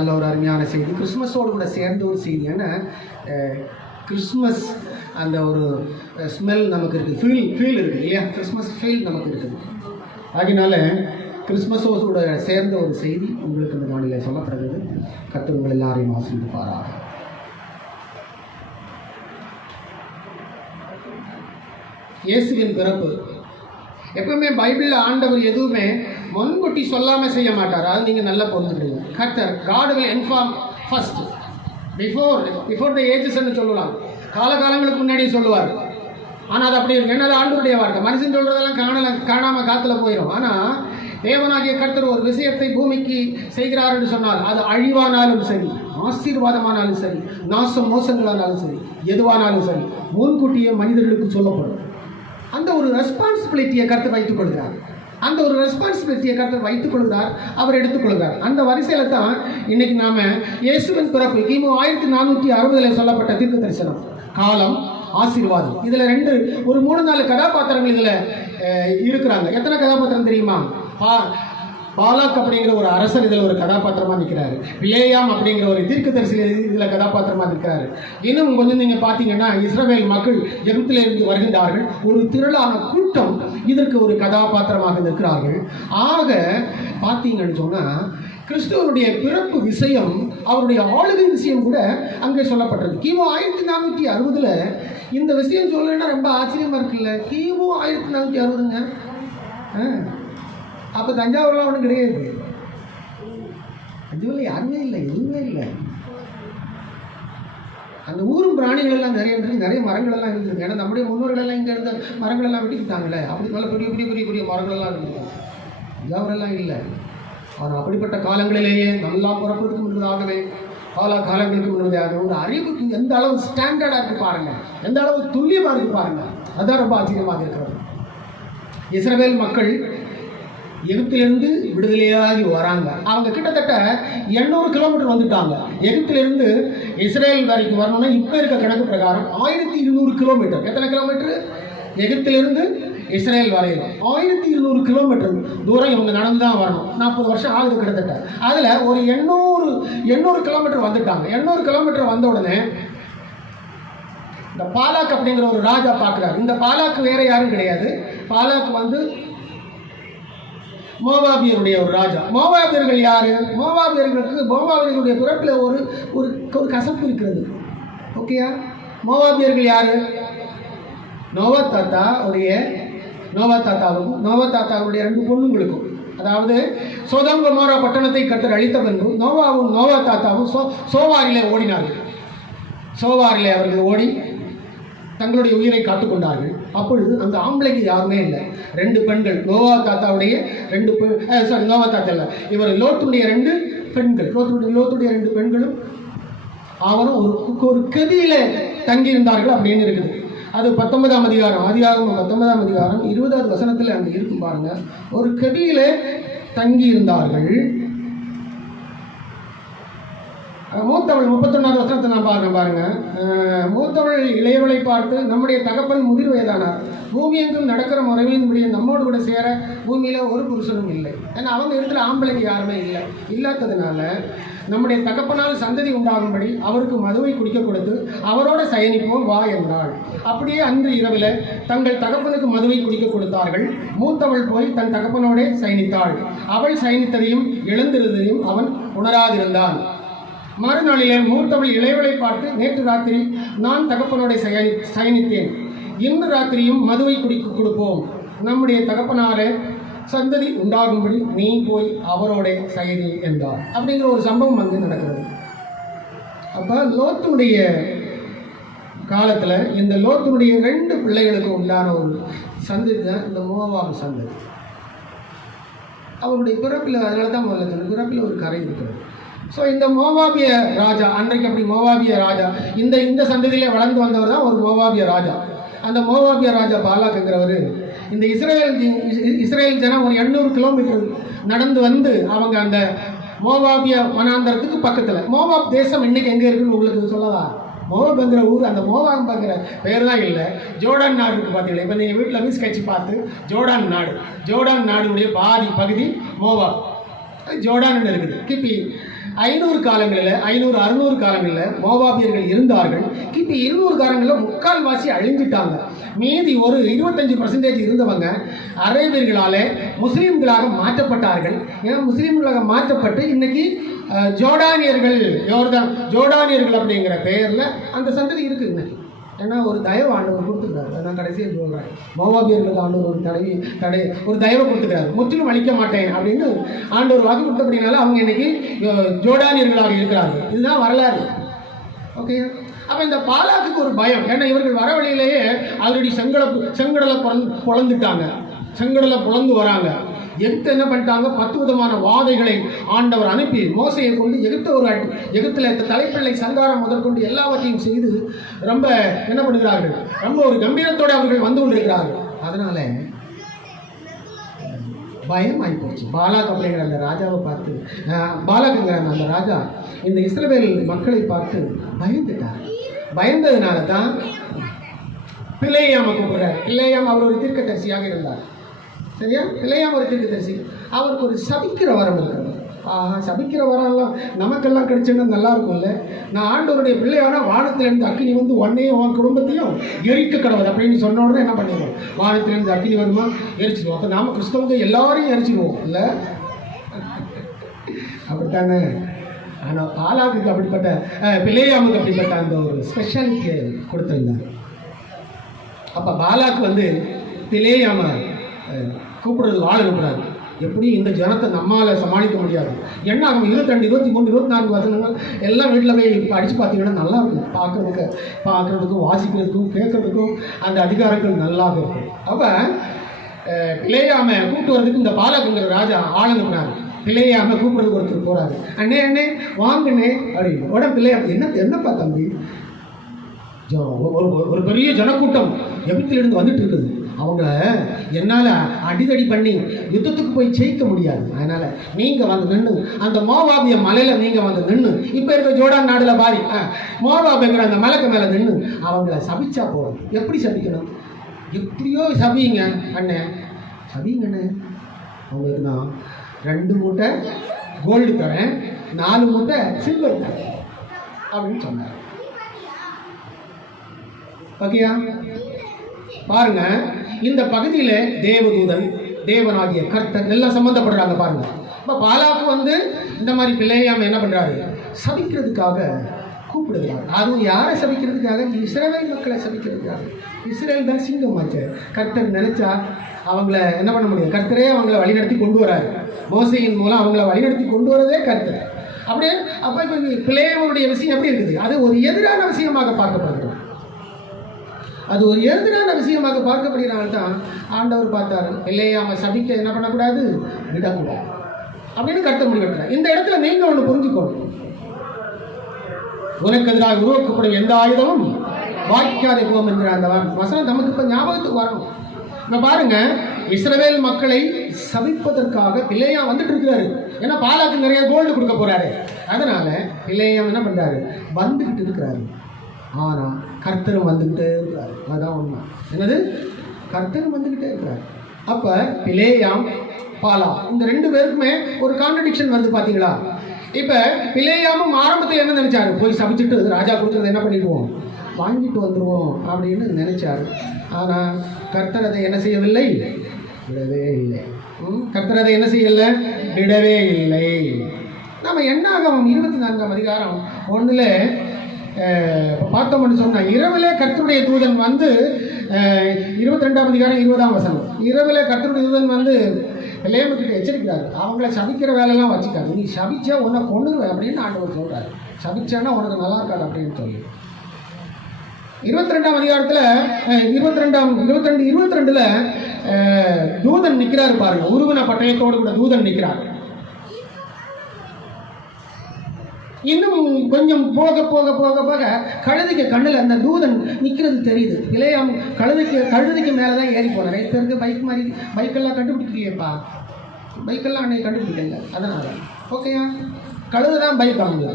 நல்ல ஒரு அருமையான செய்தி, கிறிஸ்மஸோடு கூட சேர்ந்த ஒரு செய்தி. ஏன்னா கிறிஸ்மஸ் அந்த ஒரு ஸ்மெல் நமக்கு இருக்குது, ஃபீல் இருக்குது இல்லையா, கிறிஸ்மஸ் ஃபீல் நமக்கு இருக்குது. அதனால கிறிஸ்மஸோடு சேர்ந்த ஒரு செய்தி உங்களுக்கு இந்த நாளில் சொல்லப்படுகிறது. கர்த்தர் உங்கள் எல்லாரையும் ஆசீர்வதிப்பாராக. இயேசுவின் பிறப்பு. எப்பவுமே பைபிளில் ஆண்டவர் எதுவுமே முன்கூட்டி சொல்லாமல் செய்ய மாட்டார். அது நீங்கள் நல்லா புரிஞ்சுக்கிடுங்க. கர்த்தர் God will inform first before the ஏஜஸ்ன்னு சொல்லலாம், காலகாலங்களுக்கு முன்னாடி சொல்லுவார். ஆனால் அது அப்படி இருக்கு. ஏன்னா அது ஆண்டவருடைய வார்த்தை. மனுஷன் சொல்கிறதெல்லாம் காணாமல் காற்றுல போயிடும். ஆனால் தேவனாகிய கர்த்தர் ஒரு விஷயத்தை பூமிக்கு செய்கிறார் என்று சொன்னால் அது அழிவானாலும் சரி, ஆசீர்வாதமானாலும் சரி, நாசம் மோசங்களானாலும் சரி, எதுவானாலும் சரி, முன்கூட்டியே மனிதர்களுக்கு சொல்லப்படும். அந்த ஒரு ரெஸ்பான்சிபிலிட்டியை கர்த்தர் வைத்துக் கொள்கிறார். அவர் எடுத்துக்கொள்கிறார். அந்த வரிசையில் தான் இன்னைக்கு நாம இயேசுவின் பிறப்பு கிமு 1460 சொல்லப்பட்ட தீர்க்க தரிசனம், காலம், ஆசீர்வாதம், இதுல ஒரு 3-4 கதாபாத்திரங்கள் இதுல இருக்கிறாங்க. எத்தனை கதாபாத்திரம் தெரியுமா? பாலாக் அப்படிங்கிற ஒரு அரசர் இதில் ஒரு கதாபாத்திரமாக நிற்கிறாரு. பிலேயாம் அப்படிங்கிற ஒரு தீர்க்கதரிசி இதில் கதாபாத்திரமாக நிற்கிறாரு. இன்னும் கொஞ்சம் நீங்கள் பார்த்தீங்கன்னா இஸ்ரவேல் மக்கள் எகிப்திலிருந்து வருகின்றார்கள். ஒரு திரளான கூட்டம் இதற்கு ஒரு கதாபாத்திரமாக நிற்கிறார்கள். ஆக பார்த்தீங்கன்னு சொன்னால் கிறிஸ்துவனுடைய பிறப்பு விஷயம், அவருடைய ஆளுகை விஷயம் கூட அங்கே சொல்லப்பட்டது. கிமு 1460 இந்த விஷயம் சொல்லலைன்னா ரொம்ப ஆச்சரியமாக இருக்குல்ல. கிமு 1460ங்க. அப்போ தஞ்சாவூர்லாம் ஒன்றும் கிடையாது. தஞ்சாவூரில் யாருமே இல்லை, எதுவுமே இல்லை. அந்த ஊரும் பிராணிகள் எல்லாம் நிறைய மரங்கள் எல்லாம் இருந்திருக்கு. ஏன்னா நம்முடைய முன்னோர்கள் எல்லாம் இங்கே இருந்த மரங்கள் எல்லாம் வெட்டிக்கிட்டாங்களே, அப்படி நல்ல பெரிய மரங்கள் எல்லாம் இருந்திருக்கு. தஞ்சாவூரெல்லாம் இல்லை. ஆனால் அப்படிப்பட்ட காலங்களிலேயே நல்லா பிறப்பதற்கு முன்பதாகவே காலங்களுக்கு முன்பதாக ஒரு அறிவுக்கு எந்த அளவு ஸ்டாண்டர்டாக இருக்கு பாருங்க, எந்த அளவு துல்லியமாக இருக்கு பாருங்க. அதுதான் ரொம்ப ஆச்சரியமாக இருக்கிறது. இஸ்ரவேல் மக்கள் எகிப்திலிருந்து விடுதலையாகி வராங்க. அவங்க கிட்டத்தட்ட 800 கிலோமீட்டர் வந்துட்டாங்க. எகிப்திலிருந்து இஸ்ரேல் வரைக்கும் வரணும்னா இப்போ இருக்க கணக்கு பிரகாரம் 1200 கிலோமீட்டர். எத்தனை கிலோமீட்டர்? எகிப்திலிருந்து இஸ்ரேல் வரையும் 1200 கிலோமீட்டர் தூரம் இவங்க நடந்து தான் வரணும். 40 வருஷம் ஆகுது கிட்டத்தட்ட. அதில் ஒரு 800 கிலோமீட்டர் வந்துட்டாங்க. 800 கிலோமீட்டர் வந்த உடனே இந்த பாலாக் அப்படிங்கிற ஒரு ராஜா பார்க்குறாரு. இந்த பாலாக்கு வேற யாரும் கிடையாது. பாலாக்கு மோவாபியருடைய ஒரு ராஜா. மோவாபியர்கள் யாரு? மோவாபியர்களுடைய பிறப்பில் ஒரு கசப்பு இருக்கிறது. ஓகேயா? மோவாபியர்கள் யாரு? நோவா தாத்தாவுக்கும் நோவா தாத்தாவுடைய 2 பொண்ணுங்களுக்கும், அதாவது சோதோம் கொமோரா பட்டணத்தை கர்த்தர் அழித்த பின்பு நோவா தாத்தாவும் சோவாரிலே ஓடினார்கள். சோவாரிலே அவர்கள் ஓடி தங்களுடைய உயிரை காத்துக்கொண்டார்கள். அப்பொழுது அந்த ஆம்பளைக்கு யாருமே இல்லை. 2 பெண்கள், நோவா தாத்தாவுடைய 2 நோவா தாத்தா இல்லை, இவர் லோத்துடைய 2 பெண்கள், லோத்துடைய 2 பெண்களும் அவரும் ஒரு கதியில தங்கியிருந்தார்கள் அப்படின்னு இருக்குது. அது 19ஆம் அதிகாரம், ஆதியாகமம் 19ஆம் அதிகாரம் 20வது வசனத்தில் அங்கே இருக்கும் பாருங்க. ஒரு கதியில தங்கியிருந்தார்கள். மூத்தவள் 31வது வசனத்தை நான் பாருங்க. மூத்தவள் இளையவளை பார்த்து, நம்முடைய தகப்பன் முதிர் வயதானார், பூமி எங்கும் நடக்கிற முறையின்படி நம்மோடு கூட சேர பூமியில ஒரு புருஷனும் இல்லை. ஏன்னா அவங்க இடத்துல ஆம்பளைக்கு யாருமே இல்லாததுனால நம்முடைய தகப்பனால் சந்ததி உண்டாகும்படி அவருக்கு மதுவை குடிக்க கொடுத்து அவரோட சயனிப்போம் வா என்றாள். அப்படியே அன்று இரவில் தங்கள் தகப்பனுக்கு மதுவை குடிக்க கொடுத்தார்கள். மூத்தவள் போய் தன் தகப்பனோட சயனித்தாள். அவள் சயனித்ததையும் எழுந்திருந்ததையும் அவன் உணராதிருந்தான். மறுநாளிலே மூத்தவள் இளையவளை பார்த்து, நேற்று ராத்திரி நான் தகப்பனோட சயனித்தேன், இன்று ராத்திரியும் மதுவை குடிக்க கொடுப்போம், நம்முடைய தகப்பனார சந்ததி உண்டாகும்படி நீ போய் அவரோட சயனி என்றார். அப்படிங்கிற ஒரு சம்பவம் நடக்கிறது. அப்போ லோத்துடைய காலத்தில் இந்த லோத்துடைய 2 பிள்ளைகளுக்கு உண்டான ஒரு சந்ததி தான் இந்த மோவாபு சந்ததி. அவருடைய பிறப்பில், அதனால தான் முதல்ல பிறப்பில் ஒரு கரை இருக்கிறது. ஸோ இந்த மோவாபிய ராஜா, அன்றைக்கு அப்படி மோவாபிய ராஜா, இந்த சந்ததியிலே வளர்ந்து வந்தவர் தான் ஒரு மோவாபிய ராஜா. அந்த மோவாபிய ராஜா பாலாக்குங்கிறவர் இந்த இஸ்ரேல் ஜனம் ஒரு 800 கிலோமீட்டர் நடந்து வந்து அவங்க அந்த மோவாபிய வனாந்தரத்துக்கு பக்கத்தில், மோவாப் தேசம் இன்னைக்கு எங்கே இருக்குன்னு உங்களுக்கு சொல்லலாம். மோவாப்ங்கிற ஊர், அந்த மோவாப்ங்கிற பேர் தான் இல்லை, ஜோர்டான் நாடு இருக்குது பார்த்தீங்களா. இப்போ நீங்கள் வீட்டில் போய் ஸ்கெட்ச் பார்த்து ஜோர்டான் நாடுடைய பாதி பகுதி மோவாப், ஜோர்டான் இருக்குது. கிபி 500 காலங்களில் 500 600 காலங்களில் மோவாபியர்கள் இருந்தார்கள். கிபி 200 காலங்களில் முக்கால்வாசி அழிஞ்சிட்டாங்க. மீதி ஒரு 25% இருந்தவங்க அரேபியர்களால் முஸ்லீம்களாக மாற்றப்பட்டார்கள். ஏன்னா முஸ்லீம்களாக மாற்றப்பட்டு இன்னைக்கு ஜோர்டானியர்கள் அப்படிங்கிற பெயரில் அந்த சந்ததி இருக்குது இன்னைக்கு. ஏன்னா ஒரு தயவு ஆண்டவர் கொடுத்துருக்காரு. அதான் கடைசியாக சொல்கிறார், மோவாபியர்களுக்கு ஆண்டவர் ஒரு தயவை கொடுத்துக்கிறாரு. முற்றிலும் அழிக்க மாட்டேன் அப்படின்னு ஆண்டவர் வாக்கு கொடுத்தபடினால அவங்க இன்னைக்கு ஜோர்டானியர்களாக இருக்கிறார்கள். இதுதான் வரலாறு. ஓகே. அப்போ இந்த பாலாக்குக்கு ஒரு பயம். ஏன்னா இவர்கள் வர வழியிலேயே ஆல்ரெடி செங்கடலை பொழந்துட்டாங்க. செங்கடலை பொழந்து வராங்க. எகிப்து என்ன பண்ணிட்டாங்க, 10 விதமான வாதைகளை ஆண்டவர் அனுப்பி மோசையை கொண்டு எகிப்தில் தலைப்பிள்ளை சங்காரம் முதற்கொண்டு எல்லாவற்றையும் செய்து ரொம்ப என்ன பண்ணுகிறார்கள், ரொம்ப ஒரு கம்பீரத்தோடு அவர்கள் வந்து கொண்டிருக்கிறார்கள். அதனால பயம் ஆகிப்போச்சு. பாலாக் அப்படிங்கிற அந்த ராஜாவை பார்த்து, பாலாக்குங்கிற அந்த ராஜா இந்த இஸ்ரவேல் மக்களை பார்த்து பயந்துட்டார். பயந்ததுனால தான் பிலேயாமை கூப்பிடுறார். பிலேயாம் அவர் ஒரு தீர்க்கதரிசியாக இருந்தார். சரியா? பிலேயாம் ஒரு தீர்க்கதரிசி. அவருக்கு ஒரு சபிக்கிற வரம் இருக்கிறது. சபிக்கிற வரம்லாம் நமக்கெல்லாம் கிடைச்சுன்னா நல்லா இருக்கும்ல. நான் ஆண்டவருடைய பிள்ளையான வானத்திலிருந்து அக்கினி வந்து உன்னையும் உன் குடும்பத்தையும் எரிக்க கடவுள் அப்படின்னு சொன்ன உடனே என்ன பண்ணிடுவோம், வானத்திலிருந்து அக்கினி வருமா எரிச்சிடுவோம். அப்போ நாம கிறிஸ்தவங்க எல்லாரையும் எரிச்சிடுவோம் இல்லை? அப்படித்தானே? ஆனால் பாலாக்குக்கு அப்படிப்பட்ட, பிலேயாமுக்கு அப்படிப்பட்ட அந்த ஒரு ஸ்பெஷாலிட்டியை கொடுத்துருந்தாங்க. அப்போ பாலாக்கு வந்து பிலேயாம கூப்பிடுறது ஆள் அனுப்புறாரு. எப்படி இந்த ஜனத்தை நம்மால் சமாளிக்க முடியாது. என்ன ஆகும், 22, 23, 24 வசனங்கள் எல்லாம் வீட்டில் போய் படித்து பார்த்தீங்கன்னா நல்லா இருக்கும். பார்க்குறதுக்கும் வாசிக்கிறதுக்கும் கேட்குறதுக்கும் அந்த அதிகாரங்கள் நல்லா இருக்கும். அப்போ பிலேயாமை கூப்பிட்டு வரதுக்கு இந்த பாலாக்குங்கிற ராஜா ஆள் அனுப்புனாரு. பிள்ளையாம கூப்பிடுறதுக்கு ஒருத்தர் போறாரு. அண்ணே வாங்கண்ணே அப்படின்னு. உடனே பிள்ளையாம என்னப்பா தம்பி, ஒரு பெரிய ஜனக்கூட்டம் எகிப்திலிருந்து வந்துட்டு இருக்குது. அவங்கள என்னால் அடிதடி பண்ணி யுத்தத்துக்கு போய் ஜெயிக்க முடியாது. அதனால் நீங்கள் வந்து நின்று அந்த மோவாபிய மலையில் நீங்கள் வந்து நின்று, இப்போ இருக்க ஜோர்டான் நாடுல பாரி மோவாபிங்கிற அந்த மலைக்கு மேலே நின்று அவங்கள சபிச்சா போகிறோம். எப்படி சபிக்கணும்? எப்படியோ சபிங்க அண்ணே, சபிங்கண்ணே. அவங்களுக்கு தான் 2 மூட்டை கோல்டு தரேன், 4 மூட்டை சில்வர் தரேன் அப்படின்னு சொன்னார். ஓகேயா? பாருங்க, இந்த பகுதியில் தேவதூதன், தேவனாகிய கர்த்தர் எல்லாம் சம்பந்தப்படுறாங்க. பாருங்க, இப்போ பாலாக்கு வந்து இந்த மாதிரி பிள்ளையாம என்ன பண்றாரு, சபிக்கிறதுக்காக கூப்பிடுகிறார். அதுவும் யாரை சபிக்கிறதுக்காக? இஸ்ரவேல் மக்களை சபிக்கிறதுக்காக. இஸ்ரேல் தான் சிங்கமாச்சு. கர்த்தர் நினைச்சா அவங்கள என்ன பண்ண முடியும்? கர்த்தரே அவங்கள வழிநடத்தி கொண்டு வராரு. மோசையின் மூலம் அவங்கள வழிநடத்தி கொண்டு வரதே கர்த்தர். அப்படியே அப்போ இப்போ பிள்ளையவனுடைய விஷயம் எப்படி இருக்குது? அது ஒரு எதிரான விஷயமாக பார்க்கப்படுகிறது. அது ஒரு எதிரான விஷயமாக பார்க்கப்படுகிறான் தான் ஆண்டவர் பார்த்தாரு. பிள்ளையாம சபிக்க என்ன பண்ணக்கூடாது, விடக்கூடாது அப்படின்னு கர்த்தர் முடிவெடுக்கிறார். இந்த இடத்துல நீங்க ஒன்று புரிஞ்சுக்கணும், உனக்கு எதிராக உருவாக்கப்படும் எந்த ஆயுதமும் வாய்க்காதே போகும் என்கிற அந்த வசனம் நமக்கு இப்போ ஞாபகத்துக்கு வரணும். இப்போ பாருங்க, இஸ்ரவேல் மக்களை சபிப்பதற்காக பிள்ளையா வந்துட்டு இருக்கிறாரு. ஏன்னா பாலாக்கு நிறைய கோல்டு கொடுக்க போறாரு. அதனால பிள்ளையா என்ன பண்றாரு, வந்துகிட்டு இருக்கிறாரு. ஆனா கர்த்தரும் வந்துகிட்டே இருக்கிறாரு. அதான் உண்மை. என்னது? கர்த்தரும் வந்துகிட்டே இருக்கிறாரு. அப்ப பிலேயாம் பாலா இந்த 2 பேருக்குமே ஒரு கான்ட்ரடிக்ஷன் வருது. பாத்தீங்களா? இப்ப பிலேயாமும் ஆரம்பத்தில் என்ன நினைச்சாரு, போய் சபிச்சுட்டு ராஜா கொடுக்கறத என்ன பண்ணிடுவோம், வாங்கிட்டு வந்துடுவோம் அப்படின்னு நினைச்சாரு. ஆனா கர்த்தர் அதை என்ன செய்யவில்லை, விடவே இல்லை. கர்த்தர் அதை என்ன செய்யல, விடவே இல்லை. நம்ம என்னாகும் 24ஆம் அதிகாரம் 1ல் பார்த்தோம்னு சொன்னா, இரவிலே கர்த்தருடைய தூதன் வந்து 22ஆம் அதிகாரம் 20ஆம் வசனம், இரவிலே கர்த்தருடைய தூதன் வந்து பிலேயாமுக்கு எச்சரிக்கிறாரு. அவங்கள சபிக்கிற வேலையெல்லாம் வச்சுக்காது, நீ சபிச்சா உன்னை கொண்டுருவேன் அப்படின்னு ஆண்டவர் சொல்றாரு. சபிச்சான்னா உனக்கு நல்லா இருக்காது அப்படின்னு சொல்லி 22ஆம் அதிகாரத்தில் 22ல் தூதன் நிற்கிறாரு. பாருங்க, உருவன பட்டயத்தோடு கூட தூதன் நிற்கிறார். இன்னும் கொஞ்சம் போக போக போக போக கழுதைக்கு கண்ணில் அந்த தூதன் நிற்கிறது தெரியுது. பிலேயாம் கழுதைக்கு மேலே தான் ஏறி போனார். இப்போ இருக்க பைக்கெல்லாம் கண்டுபிடிக்கலையேப்பா, பைக்கெல்லாம் அன்னைக்கு கண்டுபிடிக்கல. அதனால ஓகேயா, கழுதை தான் பைக் வாங்குது.